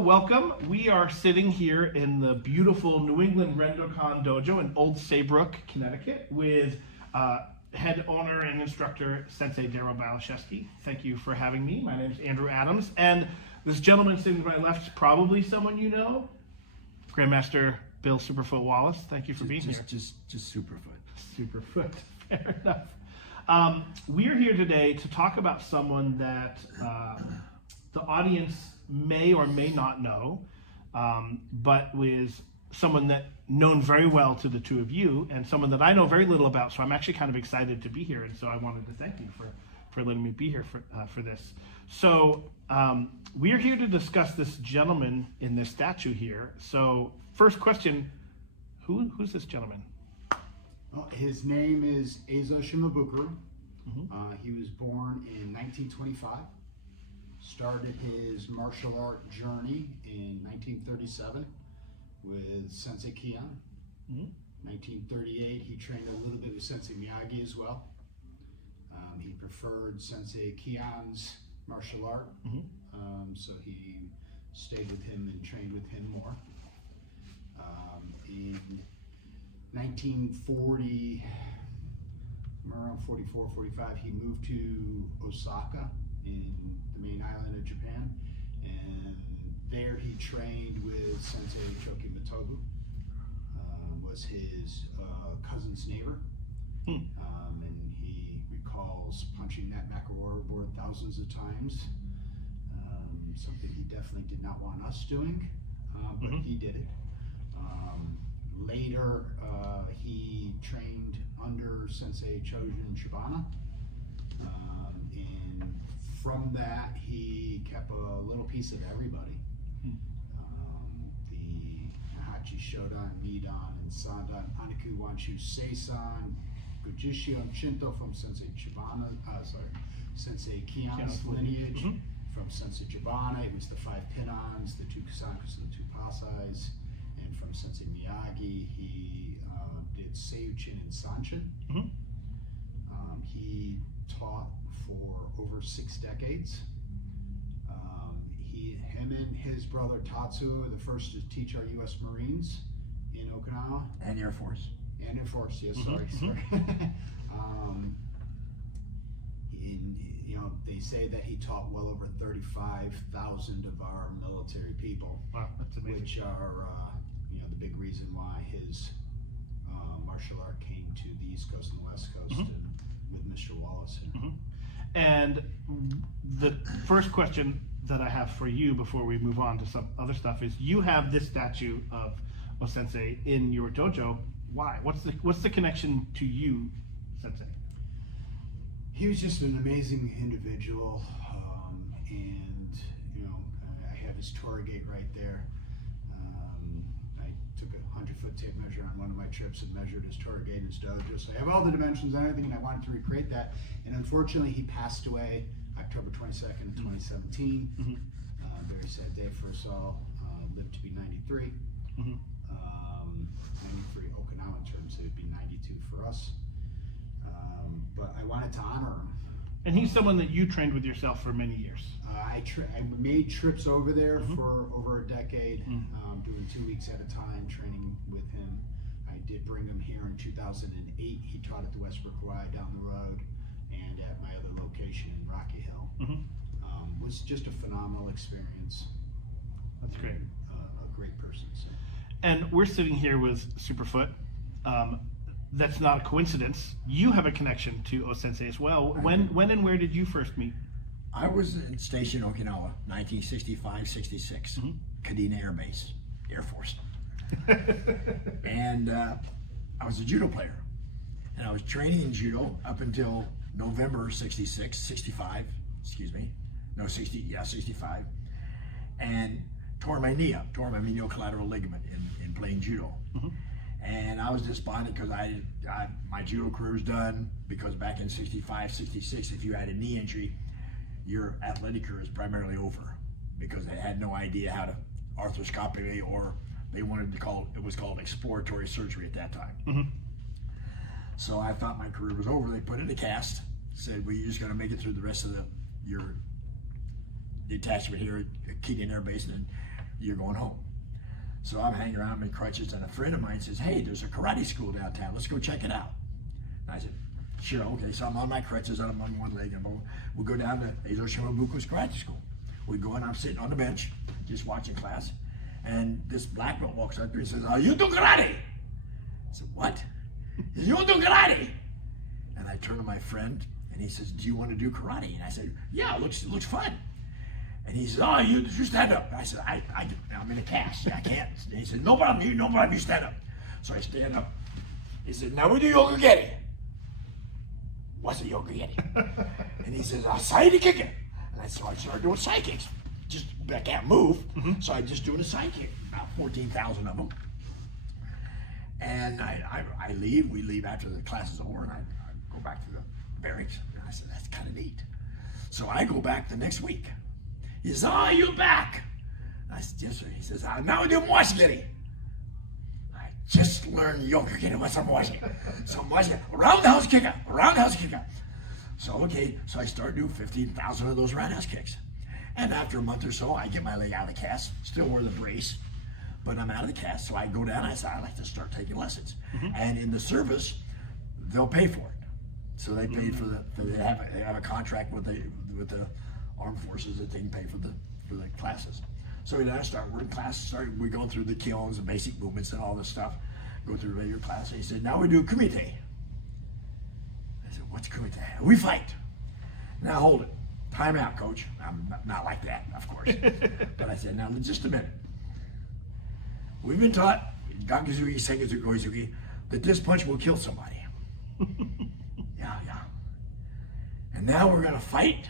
welcome. We are sitting here in the beautiful New England Rendokan Dojo in Old Saybrook, Connecticut, with head owner and instructor Sensei Darryl Baleshiski. Thank you for having me. My name is Andrew Adams, and this gentleman sitting to my left is probably someone you know, Grandmaster Bill Superfoot Wallace. Thank you for being here. Just Superfoot. Superfoot, fair enough. We're here today to talk about someone that the audience may or may not know, but was someone that known very well to the two of you, and someone that I know very little about, so I'm actually kind of excited to be here, and so I wanted to thank you for letting me be here for this. So we are here to discuss this gentleman in this statue here. So first question, who's this gentleman? Well, his name is Eizo Shimabukuro. He was born in 1925. Started his martial art journey in 1937 with Sensei Kian. 1938, he trained a little bit with Sensei Miyagi as well. He preferred Sensei Kian's martial art, so he stayed with him and trained with him more. In 1940, around 44, 45, he moved to Osaka in the main island of Japan, and there he trained with Sensei Choki Matobu, was his cousin's neighbor, and he recalls punching that Makarora board thousands of times, something he definitely did not want us doing, but he did it. Later, he trained under Sensei Chojin Shibana, and from that, he kept a little piece of everybody. The Hachi Shodan, Nidan, and Sandan, Aniku Wanshu Seisan, Gujishion Shinto from Sensei Shibana, Sensei Kian's lineage. From Sensei Jibana, it was the 5 Pinons, the 2 Kusankas, and the 2 Pasais. And from Sensei Miyagi, he did Seiyuchin and Sanchin. He taught for over 6 decades. Him and his brother Tatsuo were the first to teach our U.S. Marines in Okinawa. And Air Force. And Air Force, yes, sorry. They say that he taught well over 35,000 of our military people. Wow, that's amazing. Which are, the big reason why his martial art came to the East Coast and the West Coast and with Mr. Wallace. And the first question that I have for you before we move on to some other stuff is, you have this statue of Osensei in your dojo. Why? What's the connection to you, Sensei? He was just an amazing individual, and I have his torii gate right there. I took a 100-foot tape measure on one of my trips and measured his torii gate in his dojo. So I have all the dimensions and everything, and I wanted to recreate that. And unfortunately, he passed away October 22nd, 2017. Very sad day for us all. Lived to be 93. 93 Okinawan terms, so it'd be 92 for us. But I wanted to honor him. And he's someone that you trained with yourself for many years. I made trips over there for over a decade, doing 2 weeks at a time, training with him. I did bring him here in 2008. He taught at the Westbrook Y down the road, and at my other location in Rocky Hill. Was just a phenomenal experience. That's great. A great person. So. And we're sitting here with Superfoot. That's not a coincidence. You have a connection to Osensei as well. When and where did you first meet? I was stationed in Okinawa, 1965-66, Kadena Air Base, Air Force. And I was a judo player. And I was training in judo up until November 65, excuse me. No, 65. And tore my knee up, tore my medial collateral ligament in playing judo. And I was despondent because my judo career was done, because back in 65, 66, if you had a knee injury, your athletic career is primarily over, because they had no idea how to arthroscopically, or they wanted to it was called exploratory surgery at that time. So I thought my career was over. They put in a cast, said, well, you're just gonna make it through the rest of your detachment here at Keating Air Base, and you're going home. So I'm hanging around in crutches, and a friend of mine says, hey, there's a karate school downtown. Let's go check it out. And I said, sure, okay. So I'm on my crutches, and I'm on one leg, and we'll go down to Eizo Shimabukuro's karate school. We go, and I'm sitting on the bench, just watching class, and this black belt walks up to me and says, oh, you do karate? I said, what? He says, you do karate? And I turn to my friend, and he says, do you want to do karate? And I said, yeah, it looks fun. And he says, oh, you stand up. I said, I'm in a cast. I can't. And he said, no problem, you stand up. So I stand up. He said, now we do yoga-geri. What's a yoga-geri? And he says, side kick it. And I started doing side kicks. I can't move, so I'm just doing a side kick, about 14,000 of them. And we leave after the class is over, and I go back to the barracks. And I said, that's kind of neat. So I go back the next week. He says, oh, you're back. I said, yes, sir. He says, now we do whistlekick. I just learned yoga-geri. What's a whistlekick? So I'm whistlekick, roundhouse kicker. So, okay, so I start doing 15,000 of those roundhouse kicks. And after a month or so, I get my leg out of the cast, still wear the brace, but I'm out of the cast. So I go down, I say, I'd like to start taking lessons. And in the service, they'll pay for it. So they paid for they have a contract with the armed forces that they can pay for the classes. So then I start working classes, we go through the kilns and basic movements and all this stuff, go through regular class. And he said, now we do kumite. I said, what's kumite? We fight. Now hold it. Time out, coach. I'm not like that, of course. But I said, now just a minute. We've been taught, Gakuzuki, Sengozuki, Goizuki, that this punch will kill somebody. Yeah. And now we're going to fight?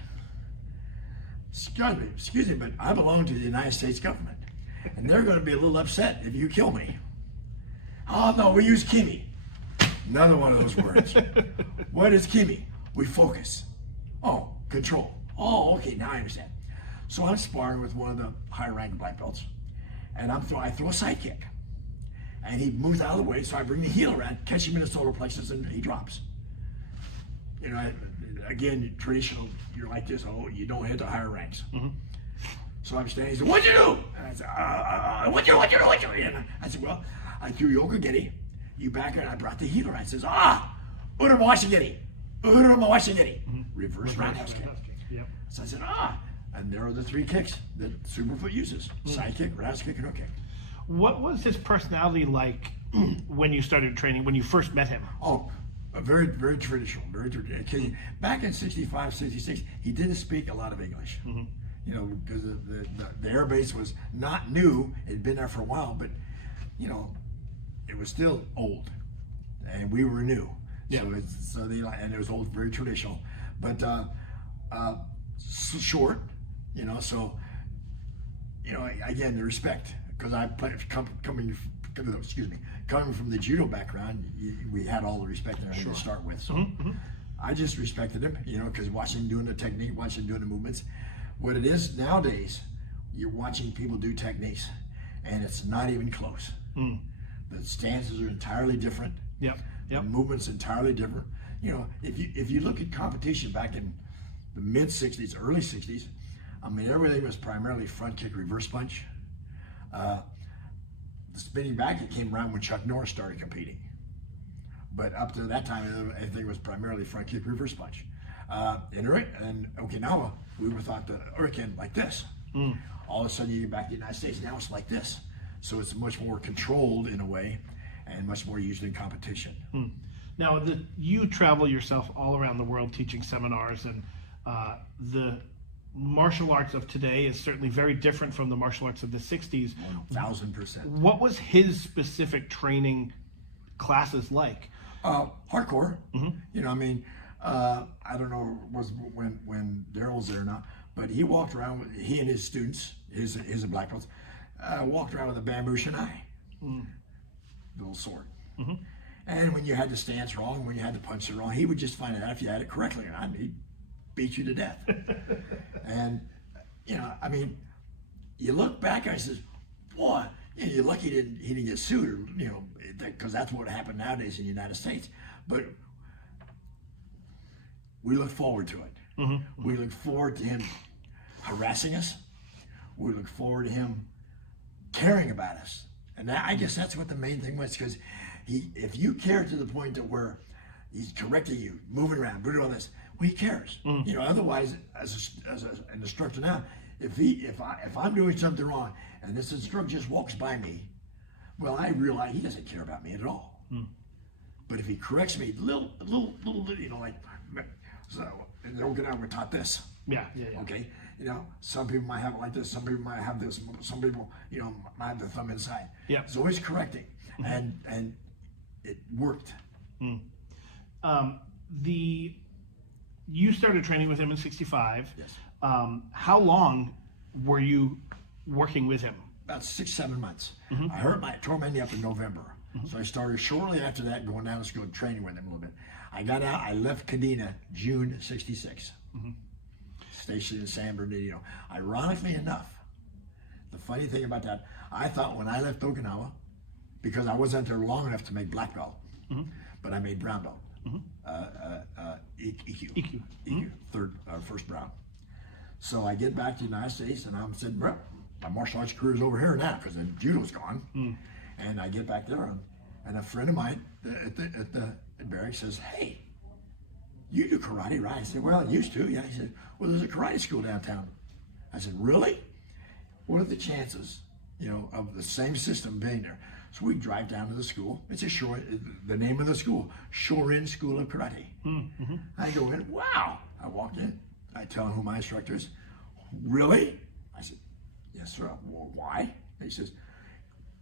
Excuse me, but I belong to the United States government. And they're going to be a little upset if you kill me. Oh, no, we use kimi. Another one of those words. What is kimi? We focus. Oh, control. Oh, okay, now I understand. So I'm sparring with one of the higher ranked black belts, and I throw a side kick. And he moves out of the way, so I bring the heel around, catch him in the solar plexus, and he drops. You know, again, traditional, you're like this, oh, you don't hit the higher ranks. So I'm standing, he said, what'd you do? And I said, what'd you do? And I said, well, I threw yoga-geri, you back her, and I brought the heel around. He says, uramawashi-geri. Reverse roundhouse kick. Yep. So I said, and there are the three kicks that Superfoot uses: side kick, roundhouse kick, and hook kick. What was his personality like when you started training, when you first met him? Oh, very, very traditional, Back in 65, 66, he didn't speak a lot of English. You know, because the air base was not new; it had been there for a while, but you know, it was still old, and we were new. Yeah. And it was old, very traditional, but short, you know. So, you know, again, the respect, because coming from the judo background, we had all the respect and everything to start with. So, I just respected him, you know, because watching him doing the technique, watching him doing the movements. What it is nowadays, you're watching people do techniques, and it's not even close. The stances are entirely different. Yep. The movement's entirely different. You know, if you look at competition back in the mid 60s, early 60s, I mean, everything was primarily front kick, reverse punch. The spinning back, it came around when Chuck Norris started competing. But up to that time, everything was primarily front kick, reverse punch. In Okinawa, we were thought to Uriken like this. All of a sudden, you get back to the United States, now it's like this. So it's much more controlled in a way, and much more used in competition. Now, you travel yourself all around the world teaching seminars, and the martial arts of today is certainly very different from the martial arts of the 60s. 1000%. What was his specific training classes like? Hardcore. You know, I mean, I don't know when Darryl was there or not, but he walked around with, he and his students, his black belts, walked around with a bamboo shinai. Little sword. And when you had the stance wrong, when you had the punch it wrong, he would just find it out if you had it correctly or not. He'd beat you to death. And, you know, I mean, you look back and I says, boy, you know, you're lucky he didn't get sued, or, you know, because that's what happened nowadays in the United States. But we look forward to it. We look forward to him harassing us. We look forward to him caring about us. And I guess that's what the main thing was, because if you care to the point that where he's correcting you, moving around, doing all this, well, he cares. You know, otherwise, as an instructor now, if I'm doing something wrong and this instructor just walks by me, well, I realize he doesn't care about me at all. But if he corrects me, little, you know, like, so, and don't get out, we're taught this. Yeah. Okay, you know, some people might have it like this, some people might have this, some people, you know, might have the thumb inside. Yeah. It's always correcting, and it worked. You started training with him in '65. Yes. How long were you working with him? About 6-7 months. I tore my knee up in November, so I started shortly after that going down to school and training with him a little bit. I got out. I left Kadena June '66. Stationed in San Bernardino. Ironically enough, the funny thing about that, I thought when I left Okinawa, because I wasn't there long enough to make black belt, but I made brown belt. EQ, first brown. So I get back to the United States and I'm saying, well, my martial arts career is over here now because the judo's gone. And I get back there and a friend of mine at the barracks says, hey, you do karate, right? I said, well, I used to. Yeah. He said, well, there's a karate school downtown. I said, really? What are the chances, you know, of the same system being there? So we drive down to the school. It's the name of the school, Shorin School of Karate. I go in, wow. I walk in. I tell him who my instructor is. Really? I said, yes, sir. Well, why? He says,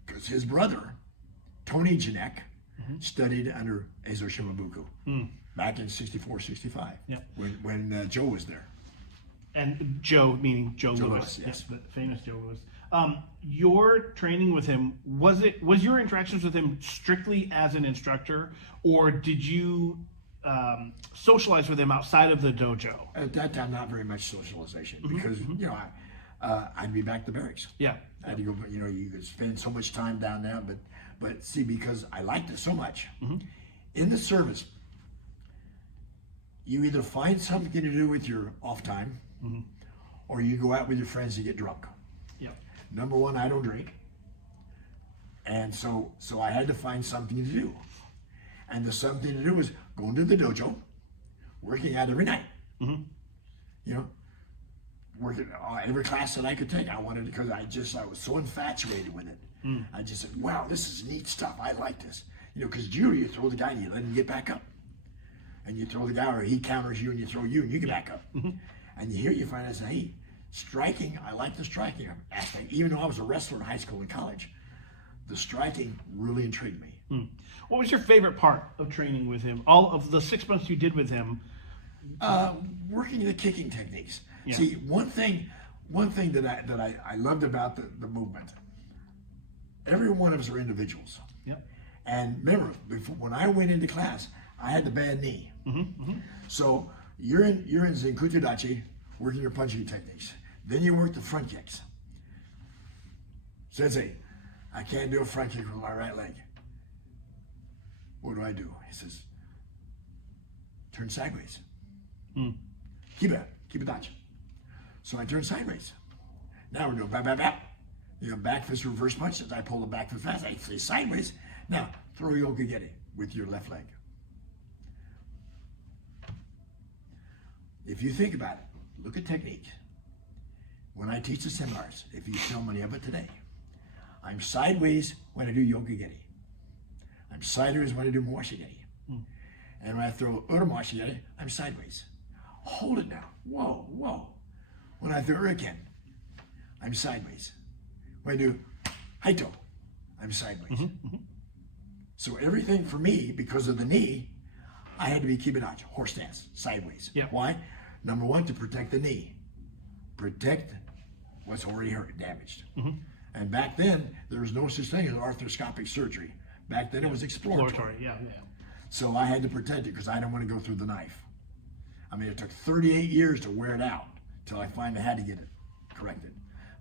because his brother, Tony Janek, studied under Eizo Shimabukuro back in '64, '65, when Joe was there. And Joe, meaning Joe Louis, yes. The famous Joe Louis. Your training with him, was your interactions with him strictly as an instructor, or did you socialize with him outside of the dojo? At that time, not very much socialization because you know I'd be back to barracks. Yeah, I had to go. You know, you could spend so much time down there, but see, because I liked it so much, in the service, you either find something to do with your off time, or you go out with your friends to get drunk. Yeah. Number one, I don't drink, and so I had to find something to do, and the something to do was going to the dojo, working out every night. You know, working every class that I could take. I wanted, because I was so infatuated with it. I just said, wow, this is neat stuff. I like this. You know, because judo, you throw the guy and you let him get back up. And you throw the guy, or he counters you and you throw you and you get back up. And here you find out, hey, striking, I like the striking aspect. Even though I was a wrestler in high school and college, the striking really intrigued me. What was your favorite part of training with him? All of the 6 months you did with him? Working the kicking techniques. Yeah. See, one thing that I loved about the movement, every one of us are individuals. Yep. And remember, when I went into class, I had the bad knee. So you're in Zenkutu Dachi, working your punching techniques. Then you work the front kicks. Sensei, I can't do a front kick with my right leg. What do? He says, turn sideways. Keep it dachi. So I turn sideways. Now we're doing bap, bap, bap. You know, back fist, reverse punch. As I pull the back fist fast, I say sideways. Now throw yokogeri with your left leg. If you think about it, look at technique. When I teach the seminars, if you film any of it today, I'm sideways when I do yokogeri. I'm sideways when I do moshigeri. And when I throw uramashigeri, I'm sideways. Hold it now. Whoa, whoa. When I throw uriken, I'm sideways. When I do haito, I'm sideways. So everything for me, because of the knee, I had to be kibidachi, horse stance, sideways. Yep. Why? Number one, to protect the knee. Protect what's already hurt, damaged. And back then, there was no such thing as arthroscopic surgery. Back then, it was exploratory. Yeah. So I had to protect it because I didn't want to go through the knife. I mean, it took 38 years to wear it out till I finally had to get it corrected.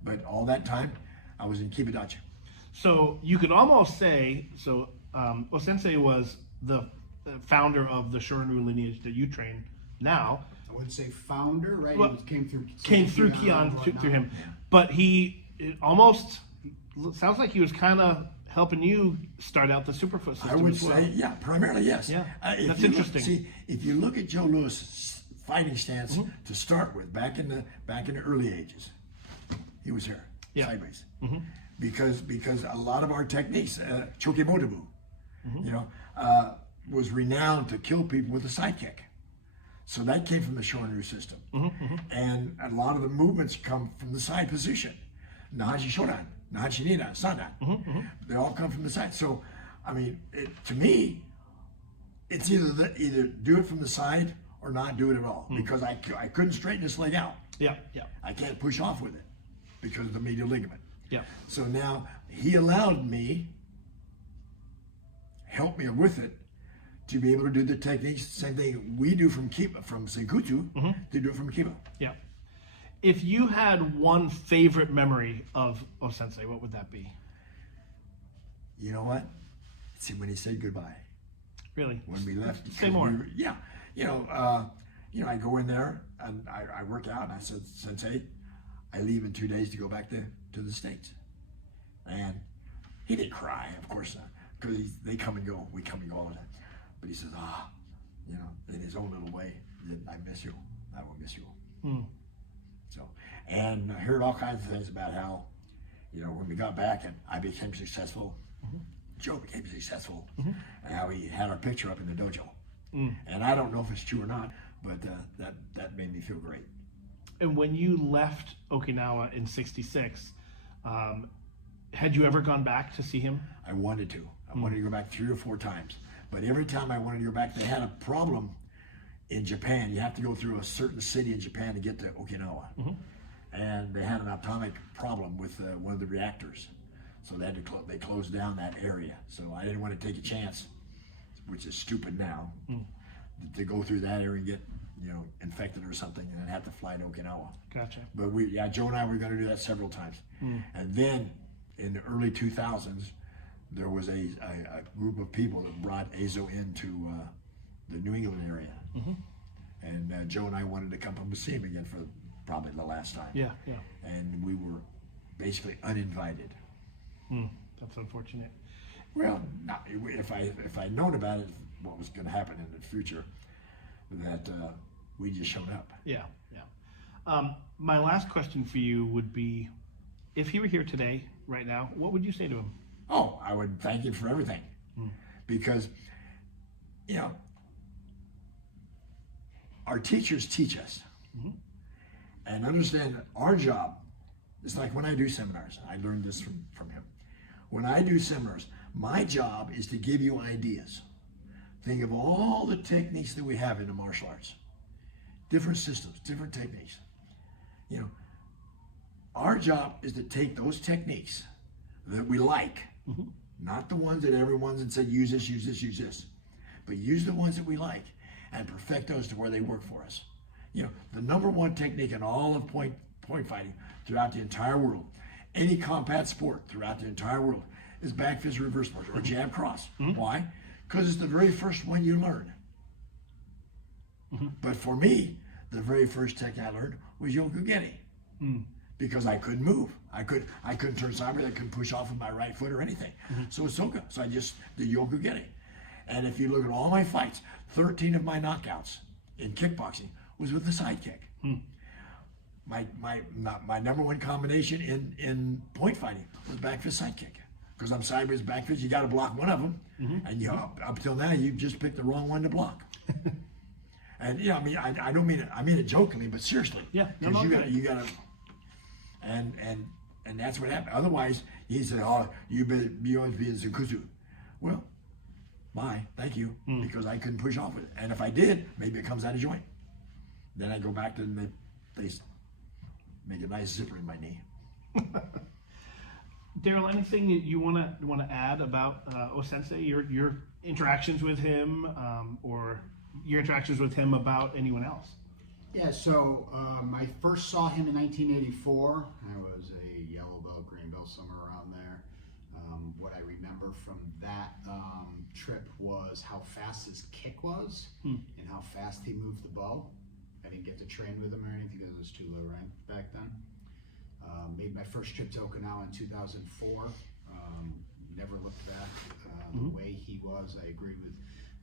But all that time, I was in kibidachi. So you could almost say, Osensei was the founder of the Shorin Ryu lineage that you train now. I wouldn't say founder, right? Well, It came through Kion through him, but he almost sounds like he was kind of helping you start out the Superfoot system I would as well. say, yeah, primarily yes. Yeah, If that's you look- interesting. see, if you look at Joe Louis' fighting stance to start with, back in the early ages, he was here, Yeah. sideways, because a lot of our techniques, chokebotabu, was renowned to kill people with a side kick. So that came from the Shorin Ryu system, and a lot of the movements come from the side position. Nahachi Shodan, Nahachi Nina, Sana. They all come from the side. So, I mean, to me, it's either do it from the side or not do it at all, because I couldn't straighten this leg out. Yeah. I can't push off with it because of the medial ligament. Yeah. So now he allowed me, helped me with it, to be able to do the techniques, same thing we do from Senkutsu, to do it from Kiba. Yeah. If you had one favorite memory of Osensei, what would that be? You know what? See, when he said goodbye, Really? when we left. Say more. I go in there and I work out, and I said, Sensei, I leave in 2 days to go back to the States. And he didn't cry, of course not, because they come and go. We come and go all the time. But he says, in his own little way, I miss you. I will miss you. So, and I heard all kinds of things about how, when we got back and I became successful, Joe became successful, and how he had our picture up in the dojo. And I don't know if it's true or not, but that made me feel great. And when you left Okinawa in '66, had you ever gone back to see him? I wanted to. I wanted to go back 3 or 4 times. But every time I wanted to go back, they had a problem in Japan. You have to go through a certain city in Japan to get to Okinawa. And they had an atomic problem with one of the reactors. So they had to they closed down that area. So I didn't want to take a chance, which is stupid now, to go through that area and get infected or something and then have to fly to Okinawa. Gotcha. But Joe and I were going to do that several times. And then in the early 2000s, there was a group of people that brought Eizo into the New England area. And Joe and I wanted to come up and see him again for probably the last time. Yeah. And we were basically uninvited. That's unfortunate. Well, if I'd known about it, what was going to happen in the future, that we just showed up. Yeah. My last question for you would be, if he were here today, right now, what would you say to him? Oh, I would thank him for everything, because our teachers teach us, and understand that our job is like when I do seminars. I learned this from him. When I do seminars, my job is to give you ideas. Think of all the techniques that we have in the martial arts, different systems, different techniques. Our job is to take those techniques that we like, not the ones that everyone's said use this, but use the ones that we like and perfect those to where they work for us. The number one technique in all of point fighting throughout the entire world, any combat sport throughout the entire world, is back fist reverse punch or jab cross. Why? Because it's the very first one you learn. But for me, the very first technique I learned was yokugeni. Because I couldn't move. I couldn't turn sideways. I couldn't push off with my right foot or anything. So it's Soka. So I just did yokugeni. And if you look at all my fights, 13 of my knockouts in kickboxing was with the side kick. My number one combination in point fighting was back fist side kick. Because I'm sideways back fist, you got to block one of them, and up till now you just picked the wrong one to block. And I don't mean it. I mean it jokingly, but seriously. Yeah. Because you gotta, and that's what happened. Otherwise, he said, "Oh, you always be in Zukuzu." Well, bye, thank you, because I couldn't push off with it. And if I did, maybe it comes out of joint. Then I go back to they make a nice zipper in my knee. Darryl, anything you want to add about Osensei, your interactions with him, or your interactions with him about anyone else? Yeah, so I first saw him in 1984. I was a yellow belt, green belt, somewhere around there. What I remember from that trip was how fast his kick was and how fast he moved the bow. I didn't get to train with him or anything because it was too low ranked back then. Made my first trip to Okinawa in 2004. Never looked back. The way he was, I agree with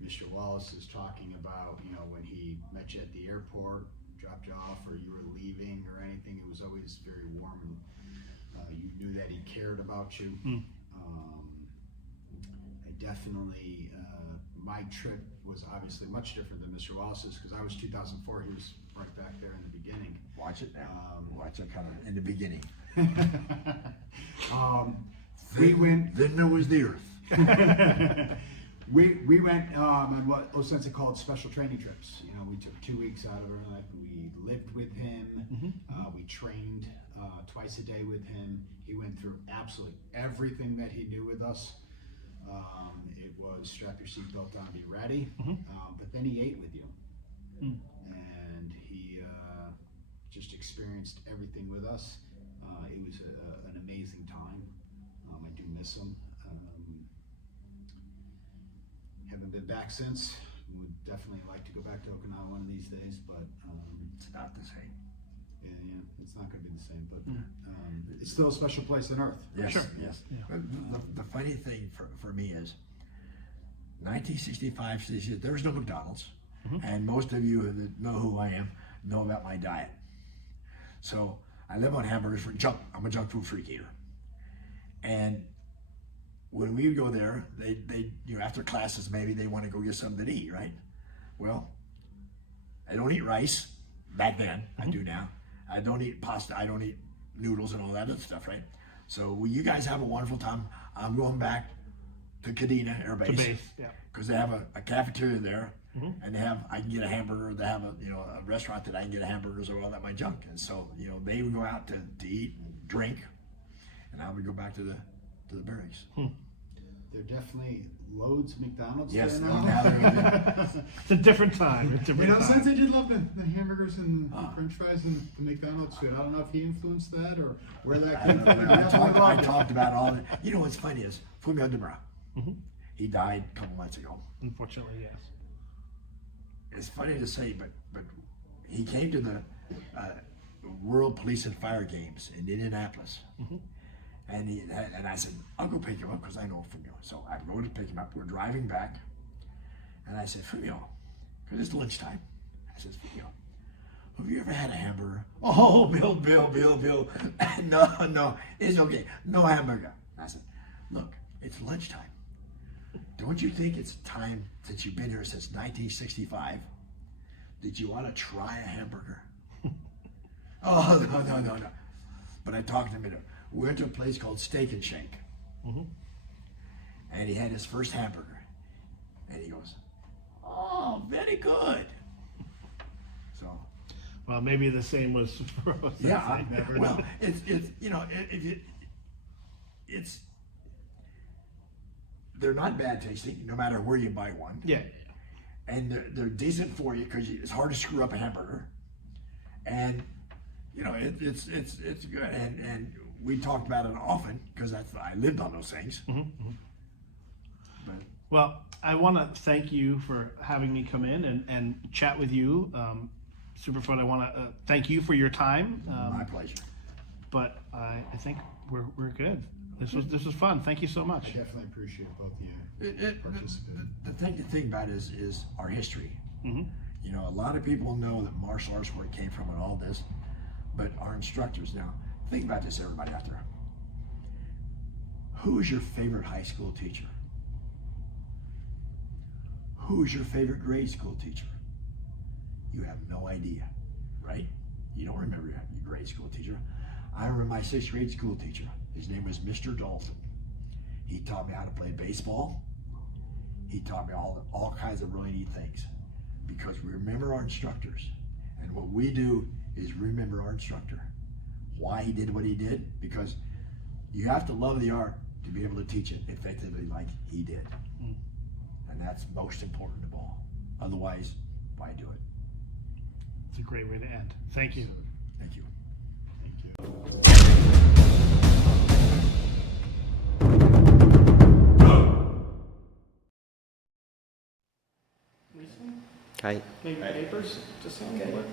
Mr. Wallace is talking about, you know, when he met you at the airport, dropped you off, or you were leaving or anything, it was always very warm, and you knew that he cared about you. I definitely, my trip was obviously much different than Mr. Wallace's, because I was 2004, he was right back there in the beginning. Watch it now. Watch it kind of in the beginning. We went. Then there was the earth. We went on what Osensei called special training trips. You know, we took 2 weeks out of our life. We lived with him. We trained twice a day with him. He went through absolutely everything that he knew with us. It was strap your seatbelt on, be ready. But then he ate with you, and he just experienced everything with us. It was an amazing time. I do miss him. Haven't been back since. Would definitely like to go back to Okinawa one of these days, but It's not the same. yeah, it's not going to be the same. But it's still a special place on earth. Yes, Sure. yes. Yeah. The funny thing for me is 1965, 66, there was no McDonald's. And most of you that know who I am know about my diet. So I live on hamburgers for junk. I'm a junk food freak eater. And when we would go there, they you know, after classes maybe they want to go get something to eat, right? Well, I don't eat rice back then. I do now. I don't eat pasta. I don't eat noodles and all that other stuff, right? So well, you guys have a wonderful time. I'm going back to Kadena Air To Base base, yeah. because they have a cafeteria there, and I can get a hamburger. They have a restaurant that I can get hamburgers or all that my junk. And so they would go out to eat and drink, and I would go back to the barracks. There are definitely loads of McDonald's Yes, there now now. they're- It's a different time. It's a You different know, time. Sensei did love the hamburgers and the French fries and the McDonald's food. I don't know if he influenced that or where that came from. but he I definitely loved it. talked about all that. You know what's funny is Fumio Demura. He died a couple months ago. Unfortunately, yes. It's funny to say, but he came to the World Police and Fire Games in Indianapolis. And I said, I'll go pick him up because I know Fumio. So I go to pick him up. We're driving back. And I said, Fumio, because it's lunchtime. I said, Fumio, have you ever had a hamburger? Oh, Bill. No, it's okay. No hamburger. I said, look, it's lunchtime. Don't you think it's time, since you've been here since 1965, did you want to try a hamburger? Oh, no. But I talked to him. We went to a place called Steak and Shake. And he had his first hamburger. And he goes, oh, very good. So. Well, maybe the same was for us. Yeah, Never well, know. it's they're not bad tasting, no matter where you buy one. Yeah. And they're decent for you because it's hard to screw up a hamburger. And it's good. And we talked about it often because I lived on those things. But Well, I want to thank you for having me come in and chat with you. Superfoot, I want to thank you for your time. my pleasure. But I think we're good. This was fun. Thank you so much. I definitely appreciate both of you participating. The thing about it is our history. A lot of people know that martial arts where it came from and all this, but our instructors now, think about this, everybody out there. Who is your favorite high school teacher? Who is your favorite grade school teacher? You have no idea, right? You don't remember your grade school teacher. I remember my 6th grade school teacher. His name was Mr. Dalton. He taught me how to play baseball. He taught me all kinds of really neat things because we remember our instructors. And what we do is remember our instructor. Why he did what he did? Because you have to love the art to be able to teach it effectively like he did. And that's most important of all. Otherwise, why do it? It's a great way to end. Thank you. Thank you. Thank you. Hi. Maybe papers, just something.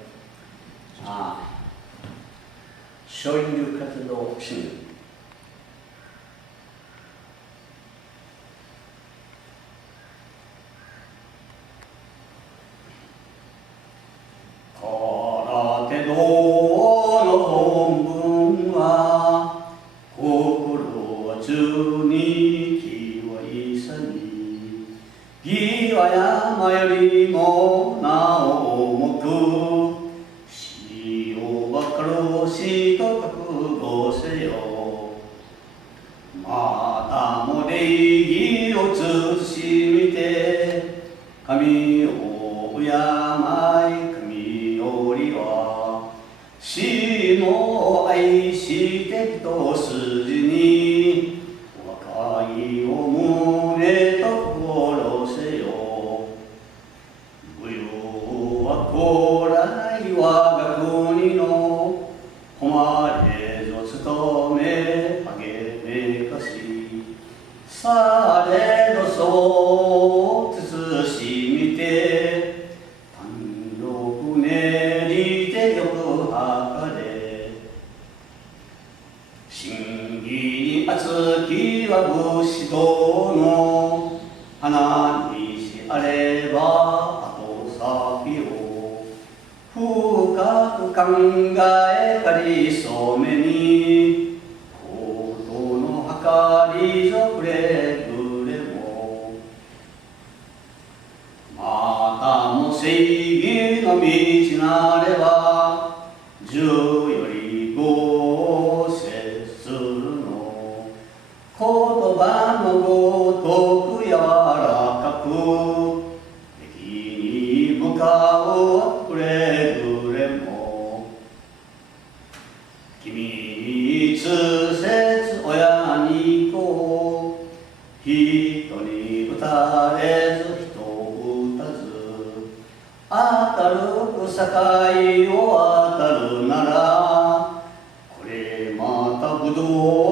Shorin Ryu活動主義。空手道の本分は心中に気は勇み義は山よりもなお重く死をばかろしと覚悟せよまたも礼儀を慎みて神を敬い神よりは死も愛して一筋に若いを胸と心せよ武勇は古来我が国の誉れぞ務め励めかしされどそう慎みて単独練りてよくはかれ真偽に厚きは武士道の花にしあれば後先を深く考えかりそめにことの計りぞくれぐれもまたも正義の道なれば銃よりご接するの言葉のごとく柔らかく敵に向かうくれぐれも君に通説親にこう人に打たれず人を打たず当たるく境を当たるならこれまた武道